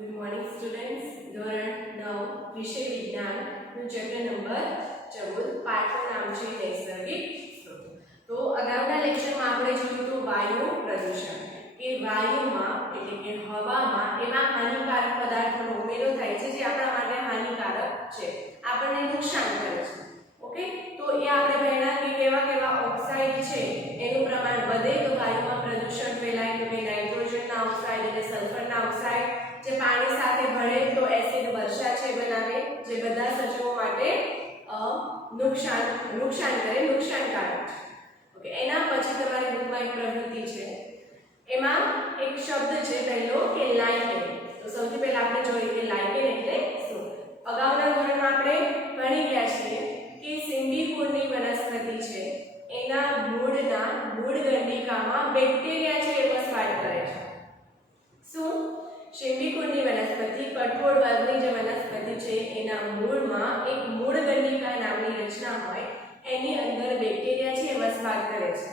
Good morning students. ધોરણ 9 વિષય વિજ્ઞાનનું chapter number 14 પાઠનું નામ છે નૈસર્ગિક સ્ત્રોત. તો અગાઉના લેક્ચરમાં આપણે જોયું હતું વાયુ પ્રદૂષણ, કે વાયુમાં એટલે કે હવામાં એવા હાનિકારક પદાર્થોનો ઉમેરો થાય છે જે આપણા માટે હાનિકારક છે, આપણને નુકસાન કરે છે. ઓકે, તો એ આપણે ભણ્યા કે કેવા કેવા ઓક્સાઇડ છે એનું પ્રમાણ વધે તો વાયુમાં પ્રદૂષણ ફેલાય. તો કે નાઇટ્રોજનના ઓક્સાઇડ અને સલ્ફરના ઓક્સાઇડ જે પાણી સાથે ભળે તો એસિડ વર્ષા છે બનાવે, જે બધા સજીવો માટે નુકસાનકારક છે. ઓકે, એના પછી તમારી બુકમાં એક પ્રવૃત્તિ છે, એમાં એક શબ્દ છે પહેલો કે લાઇકેન. તો સૌથી પહેલા આપણે જોઈએ કે લાઇકેન એટલે શું. અગાઉના ધોરણમાં આપણે ભણી ગયા છીએ કે સિમ્બીકુળની વનસ્પતિ છે, એના મૂળ ગંડિકામાં બેક્ટેરિયા છે એ વસવાટ કરે છે. શું? સિમ્બીકુળની વનસ્પતિ કઠોળ વર્ગની જે વનસ્પતિ છે એના મૂળમાં એક મૂળ ગંડિકા નામની રચના હોય, એની અંદર બેક્ટેરિયા છે એ વસવાટ કરે છે.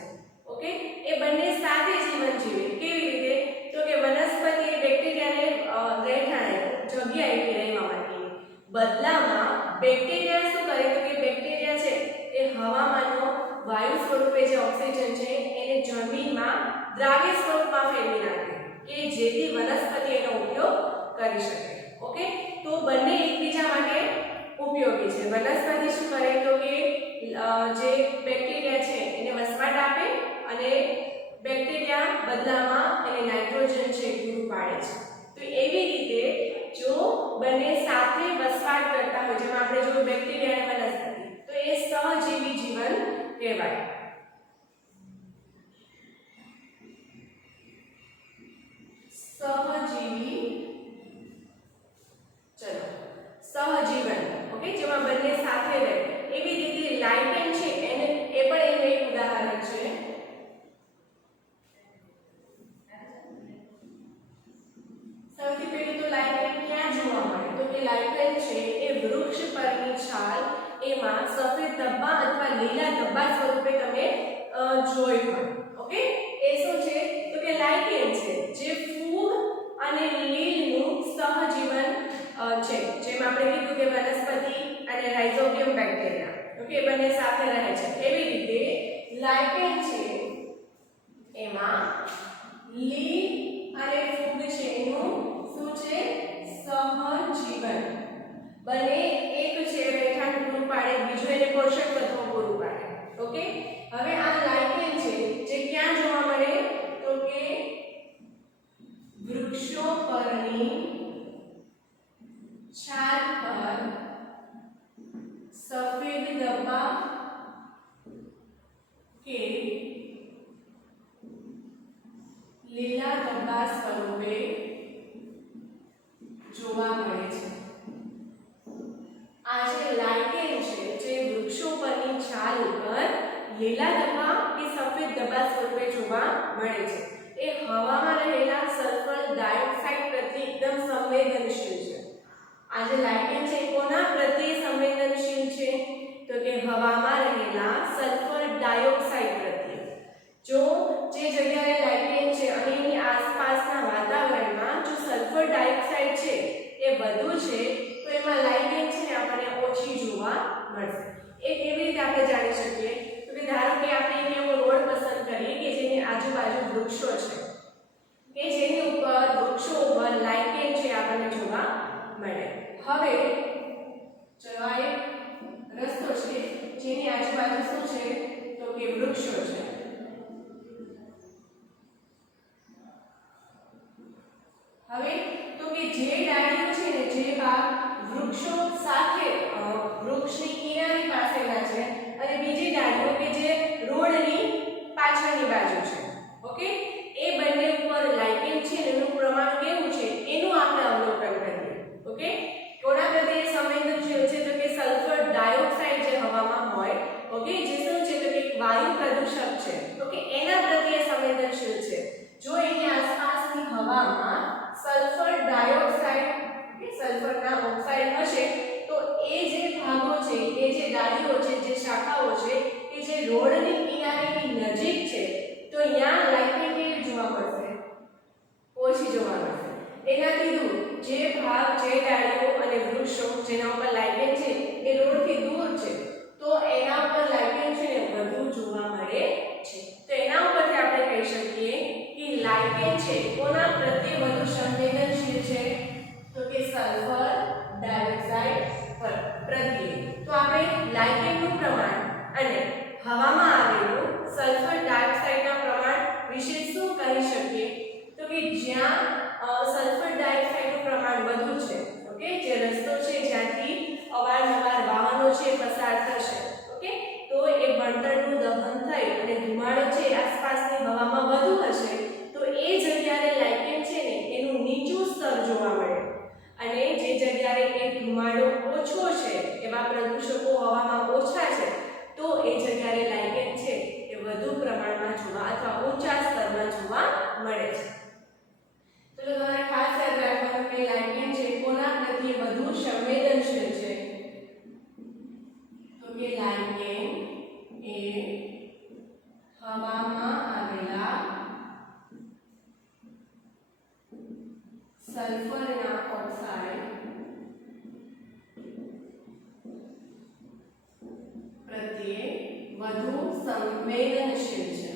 ઓકે, એ બંને સાથે જીવન જીવે. કેવી રીતે? તો કે વનસ્પતિ બેક્ટેરિયાને રહેઠાણ જગ્યા એટલે રહેવા માટેની, બદલામાં બેક્ટેરિયા શું કરે તો કે બેક્ટેરિયા છે એ હવામાંનો વાયુ સ્વરૂપે જે ઓક્સિજન છે એને જમીનમાં દ્રાવ્ય સ્વરૂપમાં ફેરવી નાખે કે જેથી વનસ્પતિ એનો ઉપયોગ કરી શકે. ઓકે, તો બંને એકબીજા માટે ઉપયોગી છે. વનસ્પતિ શું કરે તો કે જે બેક્ટેરિયા છે એને વસવાટ આપે અને બેક્ટેરિયા બદલામાં એને નાઇટ્રોજન છે પૂરું પાડે છે. તો એવી રીતે જો બંને સાથે વસવાટ કરતા હોય, જેમાં આપણે જો બેક્ટેરિયા અને વનસ્પતિ, તો એ સહજીવી જીવન કહેવાય. સહજીવન. ઓકે, જેમાં બંને સાથે રહે એવી રીતે લાઇકેન છે એને એ પણ એનું એક ઉદાહરણ છે. સૌથી પહેલું તો લાઇકેન ક્યાં જોવા મળે તો કે લાઇકેન છે એ વૃક્ષ પરની છાલ એમાં સફેદ ધબ્બા અથવા લીલા ધબ્બા સ્વરૂપે તમે જોઈ હોય. ઓકે, એ શું છે તો કે લાઇકેન છે જે ફૂગ અને લીલનું સહજીવન છે. જેમ આપણે કીધું કે વનસ્પતિ અને રાઇઝોબિયમ બેક્ટેરિયા, ઓકે, બંને સાથે રહે છે. એવી રીતે લાઇકેન છે એમાં લીલ અને ફૂગ છે એનું શું છે સહજીવન. બંને એક છે રહેઠાણ પૂરું પાડે, બીજું એને પોષક તત્વો પૂરું પાડે. ઓકે, હવે આ લાઇકેન છે જે ક્યાં જોવા મળે તો કે વૃક્ષો પરની છાલ પર સફેદ ધબ્બા કે લીલા ધબ્બા સ્વરૂપે જોવા મળે છે. આ જે લાઇકેન છે જે વૃક્ષો પરની છાલ ઉપર લીલા ધબ્બા કે સફેદ ધબ્બા સ્વરૂપે જોવા મળે છે, એ હવામાં રહેલા સલ્ફર ડાયોક્સાઇડ પ્રત્યે એકદમ સંવેદનશીલ છે. આ જે લાઇકેન છે કોના પ્રત્યે સંવેદનશીલ છે તો કે હવામાં રહેલા સલ્ફર ડાયોક્સાઇડ પ્રત્યે. જો જે જગ્યાએ લાઇકેન છે અને એની આસપાસના વાતાવરણમાં જો સલ્ફર ડાયોક્સાઇડ છે એ વધુ છે તો એમાં લાઇકેન છે ને આપણને ઓછી જોવા મળશે. એ કેવી રીતે આપણે જાણી શકીએ તો કે ધારો કે આપણે એક એવો રોડ પસંદ કરીએ કે જેની આજુબાજુ વૃક્ષો છે, કે જેની ઉપર વૃક્ષો ઉપર લાઇકેન છે આપણને જોવા મળે. હવે ચલો આ એક રસ્તો છે જેની આજુબાજુ શું છે તો કે વૃક્ષો છે. હવે તો કે જે ડાળીઓ છે ને જે ભાગ વૃક્ષો સાથે વૃક્ષની કિનારી પાસેના છે અને બીજી ડાળીઓ કે જે રોડની પાછળની બાજુ છે, ઓકે, એ બંને ઉપર લાઇકેન છે એનું પ્રમાણ કેવું છે એનું આપણે અવલોકન કરીએ. ઓકે, કોના પ્રત્યે સંવેદનશીલ છે તો કે સલ્ફર ડાયોક્સાઇડ જે હવામાં હોય, ઓકે, જે શું છે તો કે વાયુ પ્રદૂષક છે, ઓકે, એના પ્રત્યે સંવેદનશીલ છે. જો એની આસપાસની હવામાં સલ્ફર ડાયોક્સાઇડ કે સલ્ફરના ઓક્સાઇડ હશે લાઇકેન છે કોના પ્રત્યે વધુ સંવેદનશીલ છે તો કે સલ્ફર ડાયોક્સાઇડ પ્રત્યે. તો આપણે લાઇકેનનું પ્રમાણ અને હવામાં આવેલું સલ્ફર ડાયોક્સાઇડના પ્રમાણ વિશે શું કહી શકીએ તો કે જ્યાં સલ્ફર ડાયોક્સાઇડનું પ્રમાણ વધુ છે, ઓકે, જે રસ્તો છે જ્યાંથી અવારનવાર વાહનો છે પસાર થશે, ઓકે, તો એ બળતણનું દહન થઈ અને ધુમાડો છે આસપાસની હવામાં વધુ હશે તો એ જગ્યાએ લાઇકેન છે ને એનું નીચું સ્તર જોવા મળે અને જે જગ્યાએ એ ધુમાડો ઓછો છે, એવા પ્રદૂષકો હવામાં ઓછા છે તો એ જગ્યાએ લાઇકેન છે એ વધુ પ્રમાણમાં જોવા અથવા ઊંચા સ્તરમાં જોવા મળે છે. તો તમારે ખાસ યાદ રાખવાનું કે લાઇકેન છે કોના પ્રત્યે વધુ સંવેદનશીલ છે તો કે લાઇકેન એ હવામાં આવેલા સલ્ફરના ઓક્સાઇડ પ્રત્યે વધુ સંવેદનશીલ છે.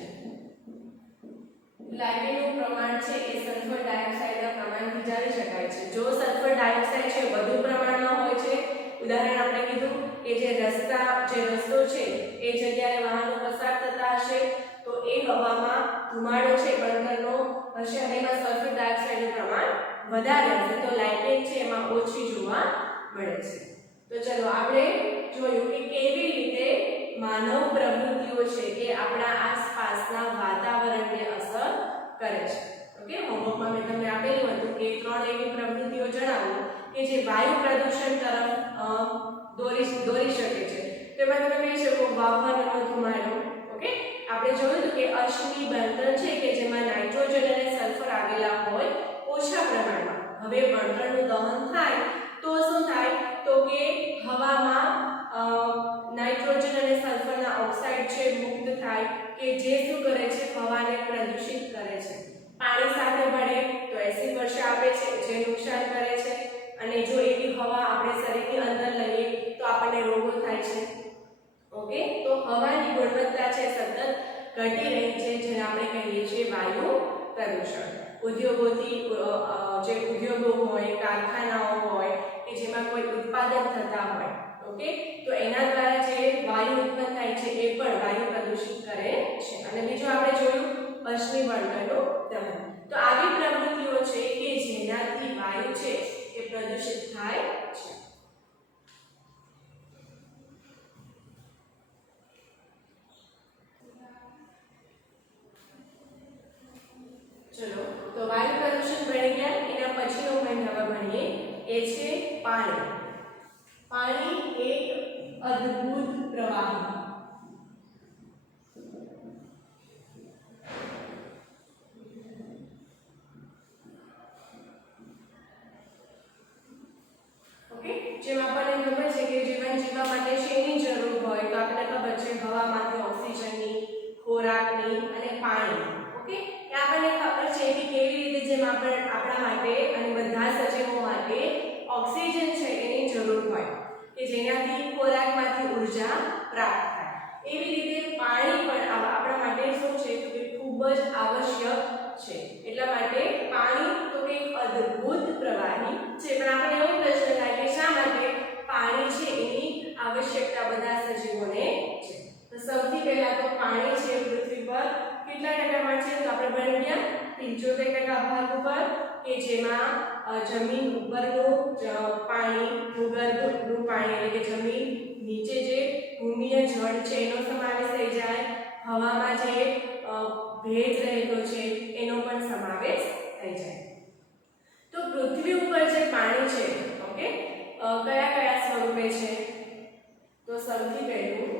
લાઇકેનનું પ્રમાણ છે એ સલ્ફર ડાયોક્સાઇડના પ્રમાણથી જાણી શકાય છે. જો સલ્ફર ડાયોક્સાઇડ છે વધુ પ્રમાણમાં હોય છે, ઉદાહરણ આપણે કીધું કે જે રસ્તો છે એ જગ્યાએ વાહનો પસાર થતા હશે તો એ હવામાં ધુમાડો છે બળતણનો હશે અને એમાં સલ્ફર ડાયોક્સાઇડનું પ્રમાણ વધારે હશે તો લાઇકેન છે એમાં ઓછી જોવા મળે છે. તો ચલો આપણે જોયું કે કેવી રીતે માનવ પ્રવૃત્તિઓ છે એ આપણા આસપાસના વાતાવરણને અસર કરે છે. ઓકે, હોમવર્કમાં મેં તમને આપેલું હતું કે 3 એવી પ્રવૃત્તિઓ જણાવો કે જે વાયુ પ્રદૂષણ તરફ દોરી શકે છે. તેમાં તમે કહી શકો વાહનનો ધુમાડો, ઓકે, આપણે જોયું કે અશ્મિ બળતણ છે કે જેમાં નાઇટ્રોજન અને સલ્ફર આવેલા હોય ઓછા પ્રમાણમાં. હવે બળતણનું દહન થાય તો શું થાય તો કે હવામાં નાઇટ્રોજન અને સલ્ફરના ઓક્સાઇડ છે મુક્ત થાય કે જે શું કરે છે હવાને પ્રદૂષિત કરે છે. પાણી સાથે ભળે તો એસિડ વર્ષા આપે છે જે નુકસાન કરે છે અને જો એવી હવા આપણે શરીરની અંદર લઈએ તો આપણને રોગો થાય છે. ઓકે, તો હવાની ગુણવત્તા છે સતત ઘટી રહી છે જેને આપણે કહીએ છીએ વાયુ પ્રદૂષણ. ઉદ્યોગોથી જે ઉદ્યોગો હોય, કારખાનાઓ હોય કે જેમાં કોઈ ઉત્પાદન થતા હોય, ઓકે, તો એના દ્વારા જે વાયુ ઉત્પન્ન થાય છે એ પણ વાયુ પ્રદૂષિત કરે છે. અને બીજું આપણે જોયું અશ્મિ બળતણનું દહન. તો આવી પ્રવૃત્તિઓ છે કે જેનાથી વાયુ છે એ પ્રદૂષિત થાય છે. ચલો, તો વાયુ પ્રદૂષણ ભણી ગયા. એના પછીનો પોઈન્ટ હવે ભણીએ એ છે પાણી. પાણી એક અદ્ભુત પ્રવાહી. ઓકે, જેમ આપણને ખબર છે કે જીવન જીવવા માટે શેની જરૂર હોય તો આપણને ખબર છે હવામાંથી ઓક્સિજનની, ખોરાકની અને પાણી. ઓકે, કે આપણને ખબર છે કે કેવી રીતે જેમ આપણા માટે અને બધા સજીવો માટે ઓક્સિજન છે એની જરૂર હોય કે જેનાથી ખોરાકમાંથી ઉર્જા પ્રાપ્ત થાય, એવી રીતે પાણી પણ આપણા માટે શું છે તો કે ખૂબ જ આવશ્યક છે. એટલા માટે પાણી તો એક અદ્ભુત પ્રવાહી છે. પણ આપણે એવો પ્રશ્ન થાય કે શા માટે પાણી છે એની આવશ્યકતા બધા સજીવોને છે. તો સૌથી પહેલા તો પાણી છે પૃથ્વી પર કેટલા ટકામાં છે તો આપણે ભણી ગયા 75% ભાગ ઉપર કે જેમાં જમીન ઉપરનું પાણી, ભૂગર્ભનું પાણી એટલે કે જમીન નીચે જે ભૂમિય જળ છે એનો સમાવેશ થઈ જાય, હવામાં જે ભેજ રહેલો છે એનો પણ સમાવેશ થઈ જાય. તો પૃથ્વી ઉપર જે પાણી છે, ઓકે, કયા કયા સ્વરૂપે છે તો સૌથી પહેલું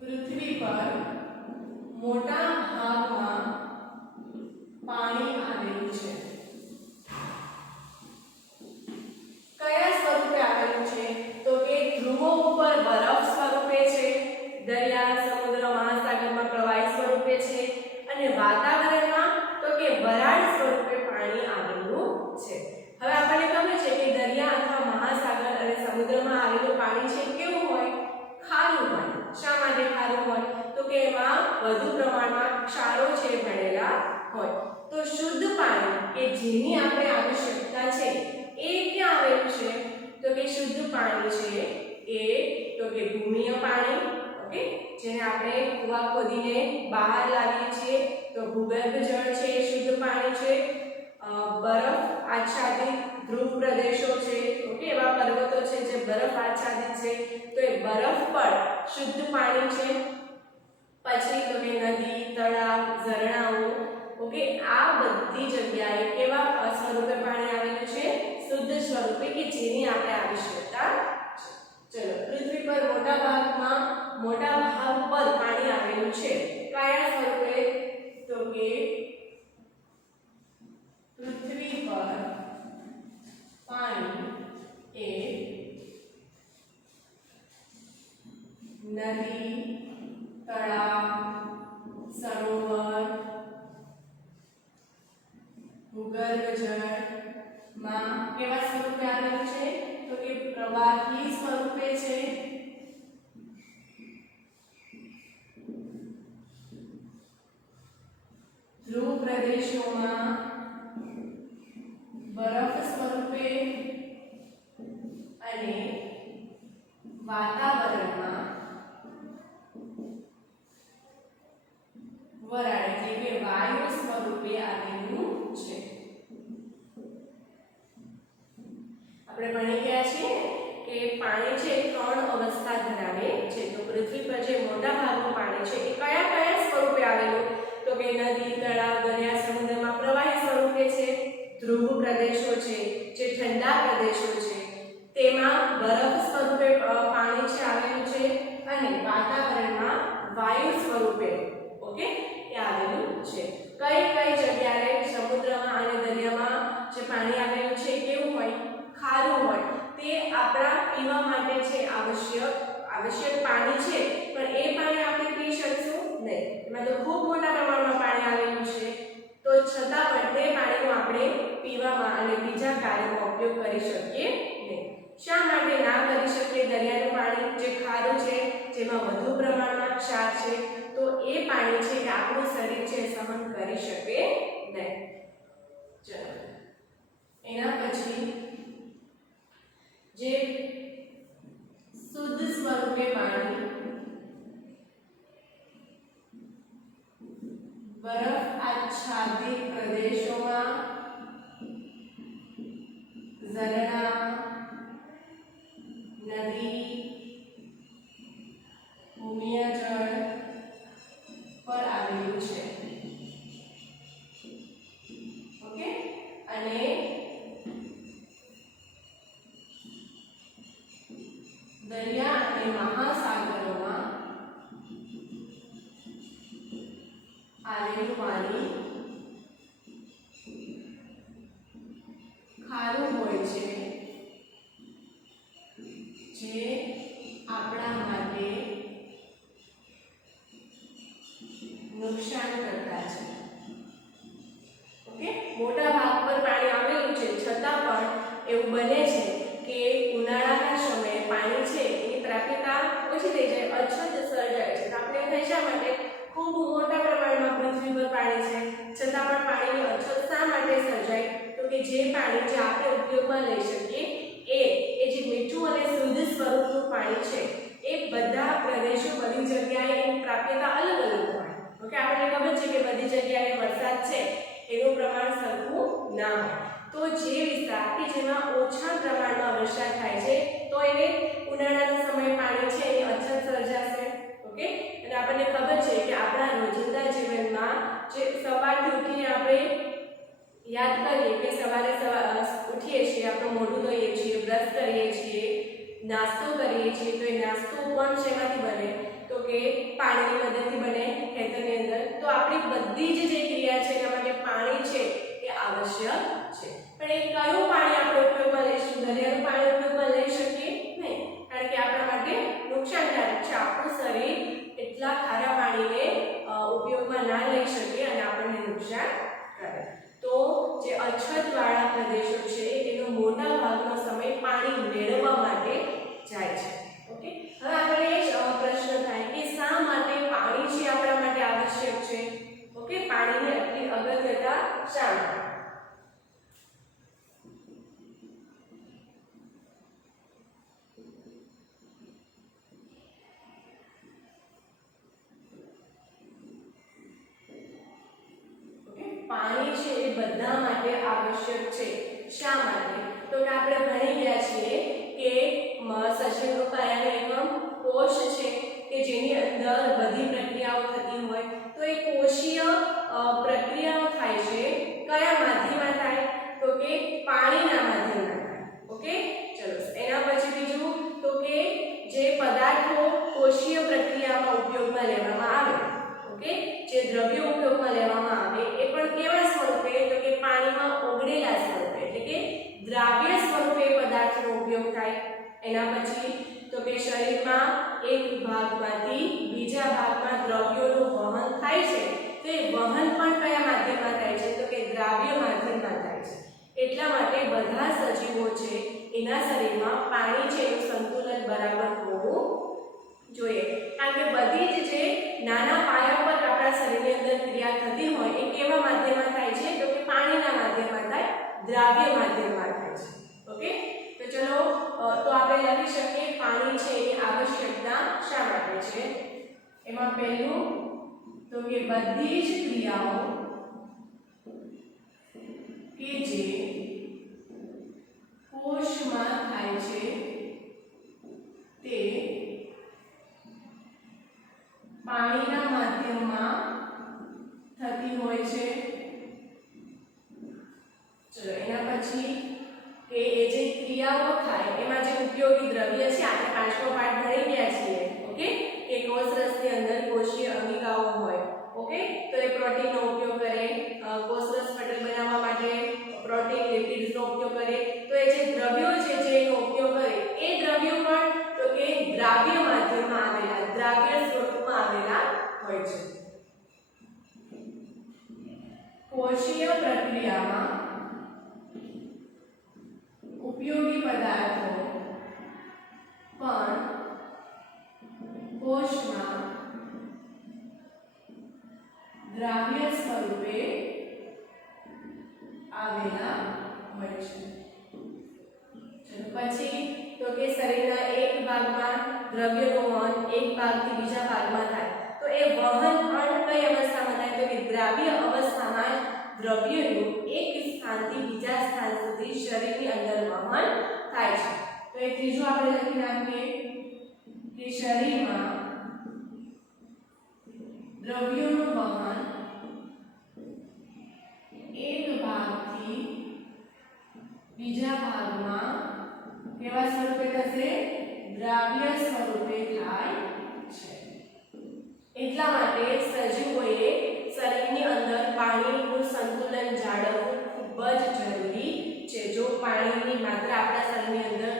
પૃથ્વી પર મોટા ભાગમાં પાણી આવેલું છે. કયા સ્વરૂપે આવેલું છે તો કે ધ્રુવો ઉપર બરફ સ્વરૂપે છે, દરિયા, સમુદ્ર, મહાસાગરમાં પ્રવાહી સ્વરૂપે છે અને વાતાવરણમાં તો કે વરાળ સ્વરૂપે પાણી આવેલું છે. હવે આપણને ખબર છે કે દરિયા અથવા મહાસાગર અને સમુદ્રમાં આવેલું પાણી છે કેવું હોય? ખારું હોય. શા માટે ખારું હોય તો કે એમાં વધુ પ્રમાણમાં ક્ષારો છે ભળેલા હોય. તો શુદ્ધ પાણી કે જેની આપણે આવશ્યકતા છે એ ક્યાં આવેલું છે? તો કે શુદ્ધ પાણી છે એ તો કે ભૂમિય પાણી, ઓકે, જેને આપણે કુવા ખોદીને બહાર લાવીએ છીએ તો ભૂગર્ભ જળ છે એ શુદ્ધ પાણી છે. બરફ આચ્છાદિત ધ્રુવ પ્રદેશો છે, ઓકે, એવા પર્વતો છે જે બરફ આચ્છાદિત છે તો એ બરફ પર શુદ્ધ પાણી છે. પછી તો કે નદી, તળાવ, ઝરણાઓ, ઓકે, આ બધી જગ્યાએ કેવા સ્વરૂપે પાણી આવેલું છે? શુદ્ધ સ્વરૂપે કે જેની આપણે આવશ્યકતા છે. ચલો, પૃથ્વી પર મોટા ભાગ પર પાણી આવેલું છે. કયા સ્વરૂપે? તો કે પૃથ્વી પર પાણી એ નદી, તળાવ, સરોવર, ભૂગર્ભ જળમાં કેવા સ્વરૂપે આવેલું છે? તો કે પ્રવાહી સ્વરૂપે છે. ધ્રુવ પ્રદેશોમાં બરફ સ્વરૂપે અને વાતાવરણમાં વરાળ એટલે કે વાયુ સ્વરૂપે આવેલું છે. આપણે ભણી ગયા છીએ કે પાણી છે ત્રણ અવસ્થા ધરાવે છે. તો પૃથ્વી પર જે મોટા ભાગનું પાણી છે એ કયા કયા સ્વરૂપે આવેલું? તો કે નદી, તળાવ, દરિયા, સમુદ્રમાં પ્રવાહી સ્વરૂપે છે. ધ્રુવ પ્રદેશો છે જે ઠંડા પ્રદેશો છે તેમાં બરફ સ્વરૂપે પાણી છે આવેલું છે અને વાતાવરણમાં વાયુ સ્વરૂપે, ઓકે, એ આવેલું છે. કઈ કઈ જગ્યાએ સમુદ્રમાં અને દરિયામાં જે પાણી આવેલું છે કેવું હોય? ખારું હોય. તે આપણા પીવા માટે છે આવશ્યક પાણી છે, પણ એ પાણી આપણે પી શકશું નહીં. એમાં તો ખૂબ મોટા પ્રમાણમાં પાણી આવેલું છે તો છતાં પણ તે પાણીનો આપણે પીવામાં અને બીજા કાર્યોમાં ઉપયોગ કરી શકીએ નહીં. શા માટે ના કરી શકીએ? દરિયાનું પાણી જે ખારું છે જેમાં વધુ પ્રમાણમાં ક્ષાર છે તો એ પાણી છે કે આપણું શરીર છે સહન કરી શકે નહીં. ચલો, એના પછી જે શુદ્ધ સ્વરૂપે પાણી બરફ આચ્છાદિત પ્રદેશોમાં, ઝરણા, નદી, ભૂમિય જળ પર આવેલું છે, ઓકે, અને દરિયા અને મહાસાગરોમાં આવેલું પાણી ખારું હોય છે જે આપણા માટે નુકસાન કરતા છે. ઓકે, મોટા ભાગ પર પાણી આવેલું છે છતાં પણ એવું બને છે કે ઉનાળાના સમયે પાણી છે એની પ્રાપ્યતા ઓછી થઈ જાય, અછત સર્જાય છે. આપણે એવું થાય શા માટે? ખૂબ મોટા પ્રમાણમાં પૃથ્વી પર પાણી છે છતાં પણ પાણીની અછત શા માટે સર્જાય? તો કે જે પાણી જે આપણે ઉપયોગમાં લઈ શકીએ એ જે મીઠું અને શુદ્ધ સ્વરૂપનું પાણી છે એ બધા પ્રદેશો, બધી જગ્યાએ એની પ્રાપ્યતા અલગ અલગ હોય. ઓકે, આપણને ખબર છે કે બધી જગ્યાએ વરસાદ છે એનું પ્રમાણ સરખું ના હોય. તો જે વિસ્તાર કે જેમાં ઓછા પ્રમાણમાં વરસાદ થાય છે તો એને ઉનાળાના સમયે પાણી છે એની અછત સર્જાશે. ઓકે, અને આપણને ખબર છે કે આપણા રોજિંદા જીવનમાં જે સવારથી ઉઠીને આપણે યાદ કરીએ કે સવારે ઉઠીએ છીએ, આપણું મોઢું ધોઈએ છીએ, બ્રશ કરીએ છીએ, નાસ્તો કરીએ છીએ તો એ નાસ્તો પણ શેમાંથી બને? તો કે પાણીની મદદથી બને ખેતરની અંદર. તો આપણી બધી જ જે ક્રિયા છે એના માટે પાણી છે એ આવશ્યક છે. પણ એ કયું પાણી આપણે ઉપયોગમાં લઈશું? દરિયાનું પાણી ઉપયોગમાં લઈ શકીએ નહીં, કારણ કે આપણા માટે નુકસાનકારક છે. આપણું શરીર એટલા ખારા પાણીને ઉપયોગમાં ના લઈ શકે અને આપણને નુકસાન કરે. તો જે અછતવાળા પ્રદેશો છે એનો મોટા ભાગનો સમય પાણી મેળવવા માટે જાય છે. ઓકે, હવે આપણે પ્રશ્ન થાય કે શા માટે પાણી છે આપણા માટે શા માટે? પાણી છે એ બધા માટે આવશ્યક છે. શા માટે? તો કે આપણે ભણી ગયા છીએ કે સજીવનું પાયાનો એકમ કોષ છે કે જેની અંદર બધી પ્રક્રિયાઓ થતી હોય. તો એ કોષીય પ્રક્રિયાઓ થાય છે કયા માધ્યમમાં થાય? તો કે પાણીના માધ્યમમાં થાય. ઓકે, ચલો એના પછી બીજું તો કે જે પદાર્થો કોષીય પ્રક્રિયામાં ઉપયોગમાં લેવામાં આવે, ઓકે, જે દ્રવ્યો ઉપયોગમાં લેવામાં આવે એ પણ કેવા સ્વરૂપે? તો કે પાણીમાં ઓગળેલા સ્વરૂપે, એટલે કે દ્રાવ્ય સ્વરૂપે પદાર્થનો ઉપયોગ થાય. એના પછી તો કે શરીરમાં એક ભાગમાંથી બીજા ભાગમાં દ્રવ્યોનું વહન થાય છે. તો એ વહન પણ કયા માધ્યમમાં થાય છે? તો કે દ્રાવ્ય માધ્યમમાં થાય છે. એટલા માટે બધા સજીવો છે એના શરીરમાં પાણી છે એનું સંતુલન બરાબર હોવું જોઈએ. કારણ કે બધી જ જે નાના પાયા પર આપણા શરીરની અંદર ક્રિયા થતી હોય એ કેવા માધ્યમમાં થાય છે? તો કે પાણીના માધ્યમમાં થાય, દ્રાવ્ય માધ્યમમાં થાય છે. ઓકે, તો ચલો તો આપણે લખી શકીએ પાણી છે એની આવશ્યકતા શા માટે છે. એમાં પહેલું તો કે બધી જ ક્રિયાઓ કે જે કોષમાં થાય છે તે પાણીના માધ્યમમાં થતી હોય છે. ચલો એના પછી કે એ જે ક્રિયાઓ થાય એમાં જે ઉપયોગી દ્રવ્ય છે આપણે પાંચમો પાઠ ભણી ગયા છીએ. ઓકે, કે કોષ રસની અંદર કોષીય અંગિકાઓ હોય. ઓકે, તો એ પ્રોટીનનો ઉપયોગ કરે, કોષ રસ પટલ બનાવવા માટે પ્રોટીન લિપિડ્સનો ઉપયોગ કરે. તો એ જે દ્રવ્યો છે જે એનો ઉપયોગ કરે એ દ્રવ્યો પણ તો કે દ્રાવ્ય માધ્યમમાં આવેલા, દ્રાવ્ય સ્વરૂપમાં આવેલા હોય છે. કોષીય પ્રક્રિયામાં ઉપયોગી પદાર્થો પણ કોષમાં દ્રાવ્ય સ્વરૂપે આવેલા હોય છે. પછી તો કે શરીરના એક ભાગમાં દ્રવ્યનું વહન એક ભાગથી બીજા ભાગમાં થાય. તો એ વહન પણ કઈ અવસ્થામાં થાય? તો કે દ્રાવ્ય અવસ્થામાં દ્રવ્યનું એક સ્થાનથી બીજા સ્થાન સુધી શરીરની અંદર વહન થાય છે. તો એ ત્રીજું આપણે લખી નાખીએ કે શરીરમાં દ્રવ્યોનું વહન એક ભાગથી બીજા ભાગમાં કેવા સ્વરૂપે થશે? દ્રાવ્ય સ્વરૂપે થાય છે. એટલા માટે સજીવોએ શરીરની અંદર પાણીનું સંતુલન જાળવવું ખૂબ જ જરૂરી છે. જો પાણીની માત્રા આપણા શરીરની અંદર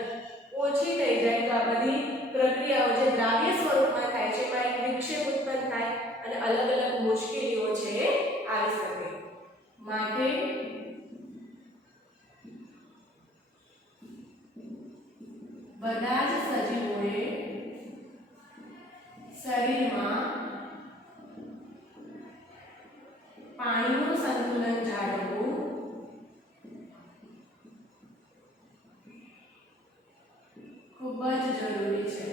ઓછી થઈ જાય તો આ બધી પ્રક્રિયાઓ જે દ્રાવ્ય સ્વરૂપમાં થાય છે એમાં એક વિક્ષેપ ઉત્પન્ન થાય અને અલગ અલગ મુશ્કેલીઓ છે આવી શકે. માટે બધા જ સજીવોએ શરીરમાં પાણીનું સંતુલન જાળવવું ખૂબ જ જરૂરી છે.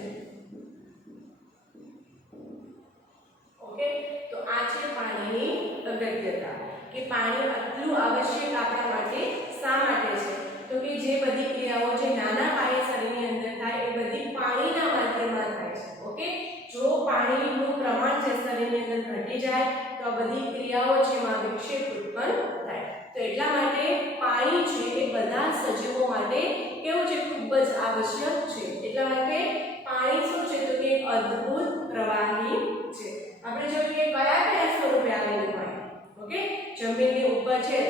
ઓકે, તો આ છે પાણીની અગત્યતા કે પાણી આટલું આવશ્યક આપણા માટે શા માટે છે? તો કે જે બધી ક્રિયાઓ જે નાના પાયે શરીરની અંદર થાય એ બધી પાણીના માધ્યમમાં થાય છે. ઓકે, જો પાણીનું પ્રમાણ જે શરીરની અંદર ઘટી જાય તો આ બધી ક્રિયાઓ છે એમાં વિક્ષેપ ઉત્પન્ન થાય. તો એટલા માટે પાણી છે એ બધા સજીવો માટે કેવું છે? ખૂબ જ આવશ્યક છે. એટલા માટે પાણી શું છે? તો કે અદ્ભુત પ્રવાહી છે. આપણે જોઈએ કયા કયા સ્વરૂપે આવેલું હોય. ઓકે, જમીનની ઉપર છે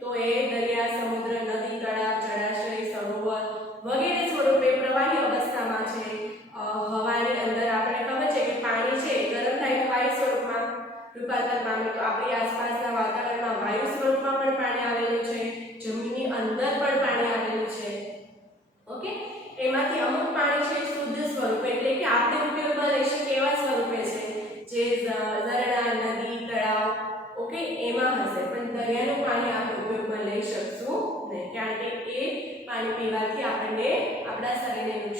તો એ દરિયા, સમુદ્ર, નદી, તળાવ, જળાશય, સરોવર વગેરે સ્વરૂપે પ્રવાહી અવસ્થામાં છે. હવાની અંદર આપણે ખબર છે કે પાણી છે ગરમ થાય તો વાયુ સ્વરૂપમાં રૂપાંતર પામે. તો આપણી આસપાસના વાતાવરણમાં વાયુ સ્વરૂપમાં પણ પાણી આવેલું છે, જમીનની અંદર પણ પાણી આવેલું છે. ઓકે, એમાંથી અમુક પાણી છે શુદ્ધ સ્વરૂપે, એટલે કે આપણે ઉપયોગમાં લઈ શકીએ એવા સ્વરૂપે છે જે ઝરણા, નદી, તળાવ ઓકે એમાં હશે. પણ દરિયાનું પાણી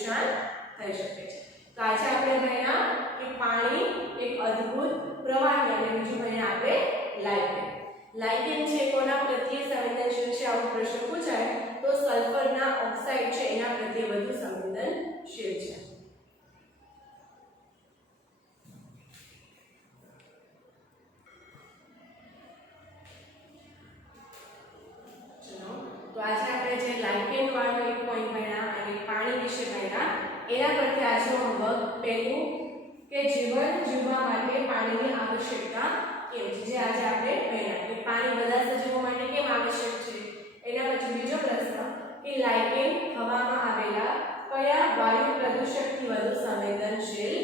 નુકસાન થઈ શકે છે. તો આજે આપણે ભણ્યા કે પાણી એક અદ્ભુત પ્રવાહી અને બીજું ભણ્યા આપણે લાઇકેન. લાઇકેન છે કોના પ્રત્યે સંવેદનશીલ છે? આવો પ્રશ્ન પૂછાય તો સલ્ફરના ઓક્સાઇડ છે એના પ્રત્યે વધુ સંવેદનશીલ છે. તો આજે આપણે જે લાઇકેન વાળો એક પોઈન્ટ ભણ્યા અને પાણી વિશે ભણ્યા એના પરથી આજનો હોમવર્ક પહેલું કે જીવન જીવવા માટે પાણીની આવશ્યકતા કેમ છે, જે આજે આપણે ભણ્યા કે પાણી બધા સજીવો માટે કેમ આવશ્યક છે. એના પછી બીજો પ્રશ્ન કે લાઇકેન હવામાં આવેલા કયા વાયુ પ્રદૂષકથી વધુ સંવેદનશીલ